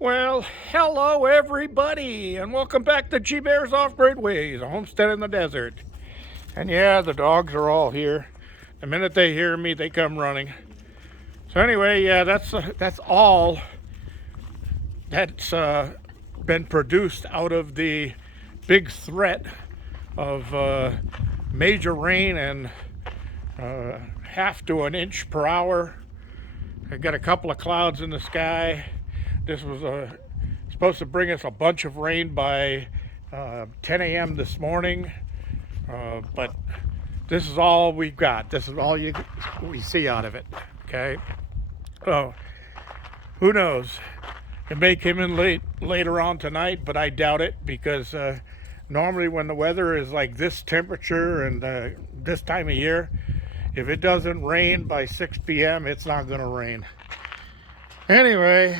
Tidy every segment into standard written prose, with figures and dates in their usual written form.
Well, hello everybody, and welcome back to G Bear's Off-Grid Ways, a homestead in the desert. And yeah, the dogs are all here. The minute they hear me, they come running. So anyway, yeah, that's all that's been produced out of the big threat of major rain and half to an inch per hour. I got a couple of clouds in the sky. This was supposed to bring us a bunch of rain by 10 a.m. this morning, but this is all we've got. This is all we see out of it. Okay, so who knows? It may come in later on tonight, but I doubt it because normally when the weather is like this temperature and this time of year, if it doesn't rain by 6 p.m., it's not going to rain. Anyway,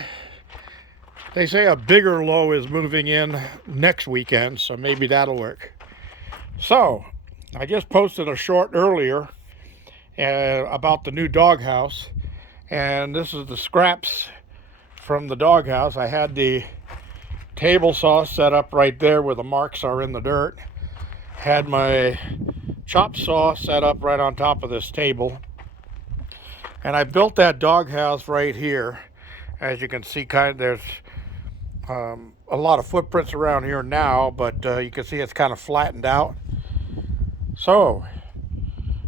they say a bigger low is moving in next weekend, so maybe that'll work. So, I just posted a short earlier about the new doghouse, and this is the scraps from the doghouse. I had the table saw set up right there where the marks are in the dirt. Had my chop saw set up right on top of this table. And I built that doghouse right here. As you can see, there's a lot of footprints around here now, but you can see it's kind of flattened out. So,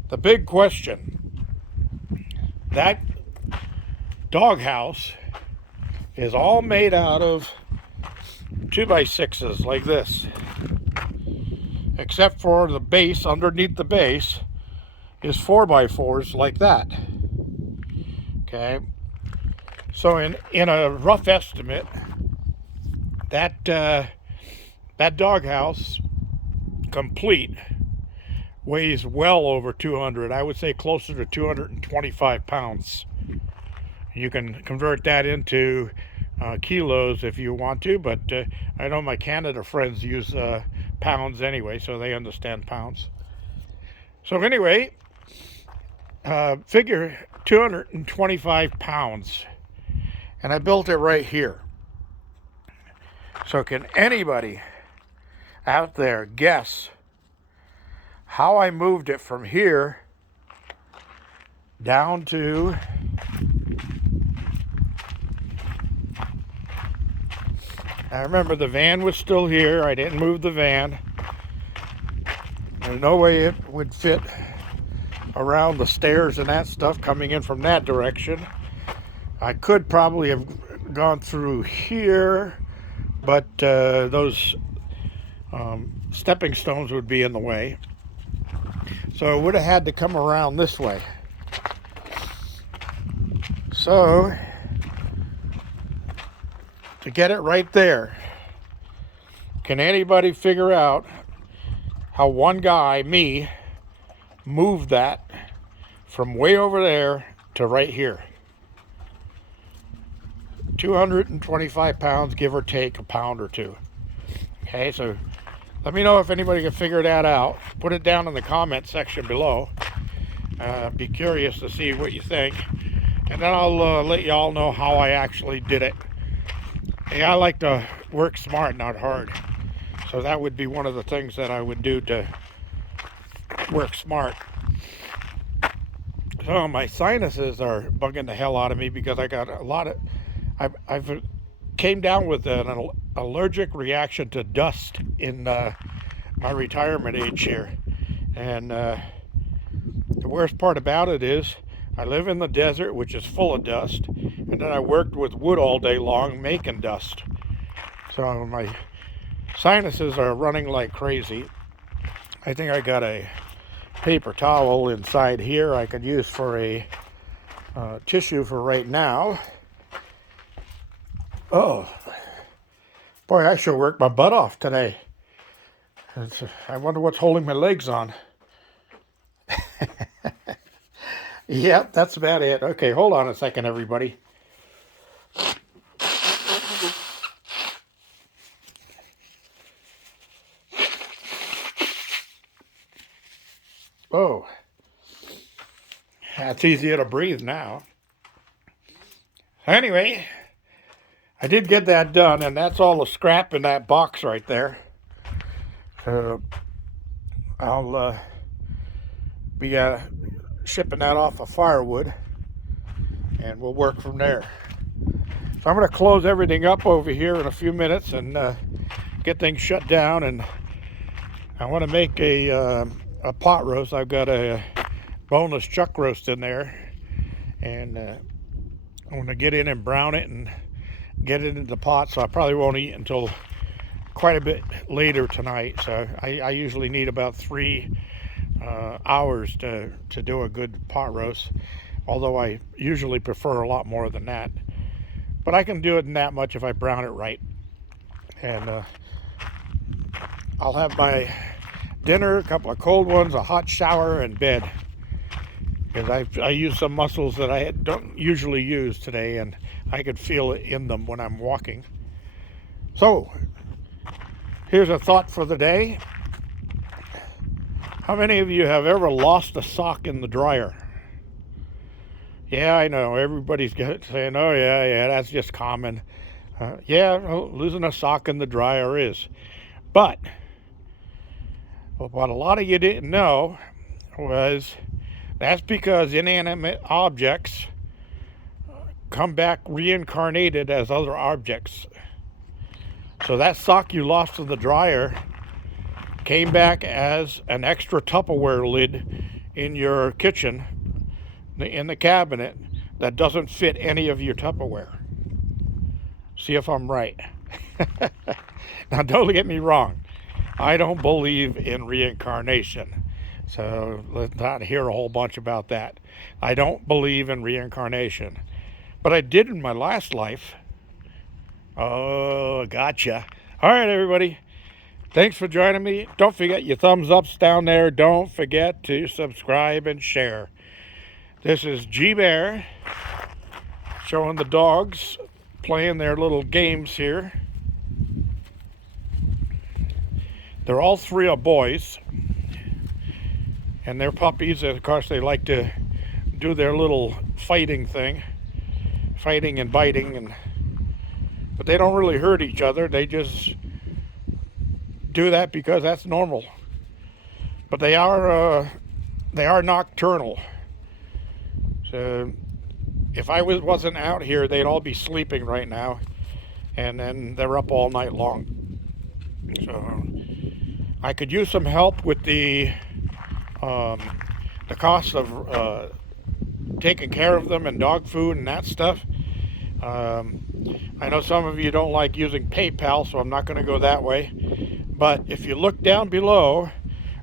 the big question, that doghouse is all made out of 2x6s like this, except for the base. Underneath the base is 4x4s like that. Okay, so in a rough estimate, that doghouse complete weighs well over 200. I would say closer to 225 pounds. You can convert that into kilos if you want to, but I know my Canada friends use pounds anyway, so they understand pounds. So anyway, figure 225 pounds, and I built it right here. So can anybody out there guess how I moved it from here down to I remember the van was still here. I didn't move the van. There's no way it would fit around the stairs and that stuff coming in from that direction. I could probably have gone through here, but those stepping stones would be in the way. So it would have had to come around this way. So, to get it right there, can anybody figure out how one guy, me, moved that from way over there to right here? 225 pounds, give or take a pound or two. Okay, so let me know if anybody can figure that out. Put it down in the comment section below. Be curious to see what you think. And then I'll let y'all know how I actually did it. Hey, I like to work smart, not hard. So that would be one of the things that I would do to work smart. So my sinuses are bugging the hell out of me because I got a lot of... I've came down with an allergic reaction to dust in my retirement age here. And the worst part about it is I live in the desert, which is full of dust, and then I worked with wood all day long making dust. So my sinuses are running like crazy. I think I got a paper towel inside here I could use for a tissue for right now. Oh, boy, I sure worked my butt off today. I wonder what's holding my legs on. Yep, that's about it. Okay, hold on a second, everybody. Oh, that's easier to breathe now. Anyway, I did get that done, and that's all the scrap in that box right there. So I'll be shipping that off of firewood, and we'll work from there. So I'm going to close everything up over here in a few minutes and get things shut down. And I want to make a pot roast. I've got a boneless chuck roast in there, and I want to get in and brown it and get it into the pot. So I probably won't eat until quite a bit later tonight. So I usually need about 3 hours to do a good pot roast, although I usually prefer a lot more than that. But I can do it in that much if I brown it right. And I'll have my dinner, a couple of cold ones, a hot shower, and bed. Because I use some muscles that I don't usually use today, and I could feel it in them when I'm walking. So, here's a thought for the day. How many of you have ever lost a sock in the dryer? Yeah, I know. Everybody's saying, oh, yeah, that's just common. Yeah, well, losing a sock in the dryer is. But what a lot of you didn't know was that's because inanimate objects come back reincarnated as other objects. So that sock you lost in the dryer came back as an extra Tupperware lid in your kitchen, in the cabinet, that doesn't fit any of your Tupperware. See if I'm right. Now, don't get me wrong. I don't believe in reincarnation. So let's not hear a whole bunch about that. I don't believe in reincarnation. But I did in my last life. Oh, gotcha. All right, everybody. Thanks for joining me. Don't forget your thumbs ups down there. Don't forget to subscribe and share. This is G Bear showing the dogs playing their little games here. They're all 3 are boys, and they're puppies. And of course, they like to do their little fighting thing, fighting and biting, but they don't really hurt each other. They just do that because that's normal. But they are nocturnal. So if I wasn't out here, they'd all be sleeping right now, and then they're up all night long. So I could use some help with the cost of taking care of them and dog food and that stuff. I know some of you don't like using PayPal, so I'm not going to go that way. But if you look down below,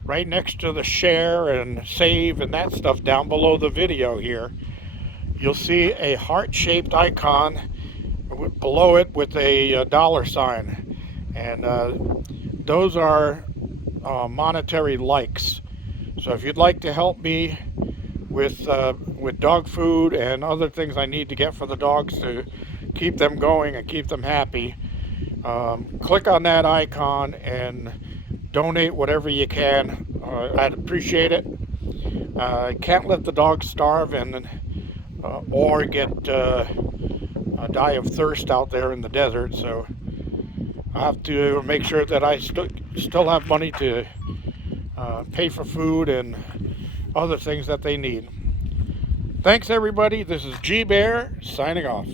right next to the share and save and that stuff down below the video here, you'll see a heart-shaped icon below it with a dollar sign. And those are monetary likes. So if you'd like to help me with dog food and other things I need to get for the dogs to keep them going and keep them happy, click on that icon and donate whatever you can. I'd appreciate it. I can't let the dogs starve or get die of thirst out there in the desert, so I have to make sure that I still have money to pay for food and other things that they need. Thanks, everybody. This is G Bear signing off.